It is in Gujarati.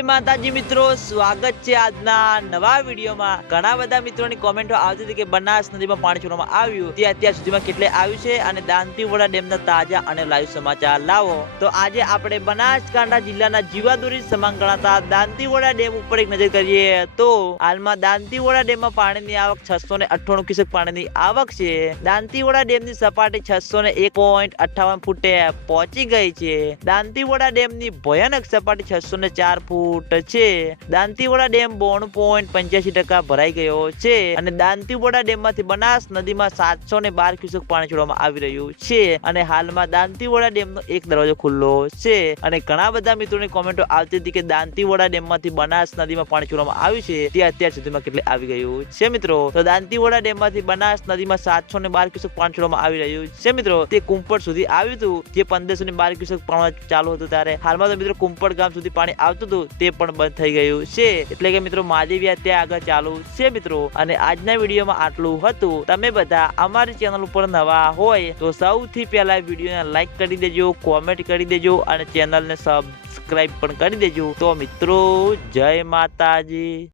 માતાજી મિત્રો, સ્વાગત છે આજના નવા વિડીયોમાં. ઘણા બધા મિત્રોની કોમેન્ટો આવતી હતી કે બનાસ નદીમાં પાણી છોડવામાં આવ્યું. તે અત્યાર સુધીમાં કેટલે આવ્યું છે અને દાંતીવાડા ડેમના તાજા અને લાઈવ સમાચાર લાવો. તો આજે આપણે બનાસકાંઠા જિલ્લાના જીવાદોરી સમાન ગણાતા દાંતીવોડા ડેમ ઉપર એક નજર કરીએ તો હાલમાં દાંતીવાડા ડેમમાં પાણીની આવક છસો ને અઠ્ઠાણું ક્યુસેક પાણીની આવક છે. દાંતીવાડા ડેમની સપાટી છસો ને એક પોઈન્ટ અઠ્ઠાવન ફૂટે પહોંચી ગઈ છે. દાંતીવાડા ડેમની ભયાનક સપાટી છસો ને ચાર ફૂટ છે. દાંતીવાડા ડેમ બોણ પોઈન્ટ પંચ્યાસી ટકા ભરાઈ ગયો છે અને દાંતીવાડા ડેમમાંથી બનાસ નદીમાં સાતસો ને બાર ક્યુસેક પાણી છોડવામાં આવી રહ્યું છે અને હાલમાં દાંતીવાડા ડેમનો એક દરવાજો ખુલ્લો છે અને ઘણા બધા મિત્રોની કોમેન્ટો આવતી હતી કે દાંતીવાડા ડેમમાંથી બનાસ નદીમાં પાણી છોડવામાં આવ્યું છે તે અત્યાર સુધીમાં કેટલે આવી ગયું છે મિત્રો. તો દાંતીવાડા ડેમમાંથી બનાસ નદીમાં સાતસો ને બાર ક્યુસેક પાણી છોડવામાં આવી રહ્યું છે મિત્રો. તે કુંપળ સુધી આવ્યું હતું. જે પંદરસો ને બાર ક્યુસેક પાણી ચાલુ હતું ત્યારે હાલમાં તો મિત્રો કુંપળ ગામ સુધી પાણી આવતું હતું. તે પણ બંધ થઈ ગયું છે. એટલે કે મિત્રો માદેવિયા ત્યાં આગળ ચાલુ છે મિત્રો. અને આજના વિડીયોમાં આટલું હતું. તમે બધા અમારી ચેનલ ઉપર નવા હોય તો સૌથી પહેલા વિડીયોને લાઈક કરી દેજો, કોમેન્ટ કરી દેજો અને ચેનલને સબસ્ક્રાઈબ પણ કરી દેજો. તો મિત્રો, જય માતાજી.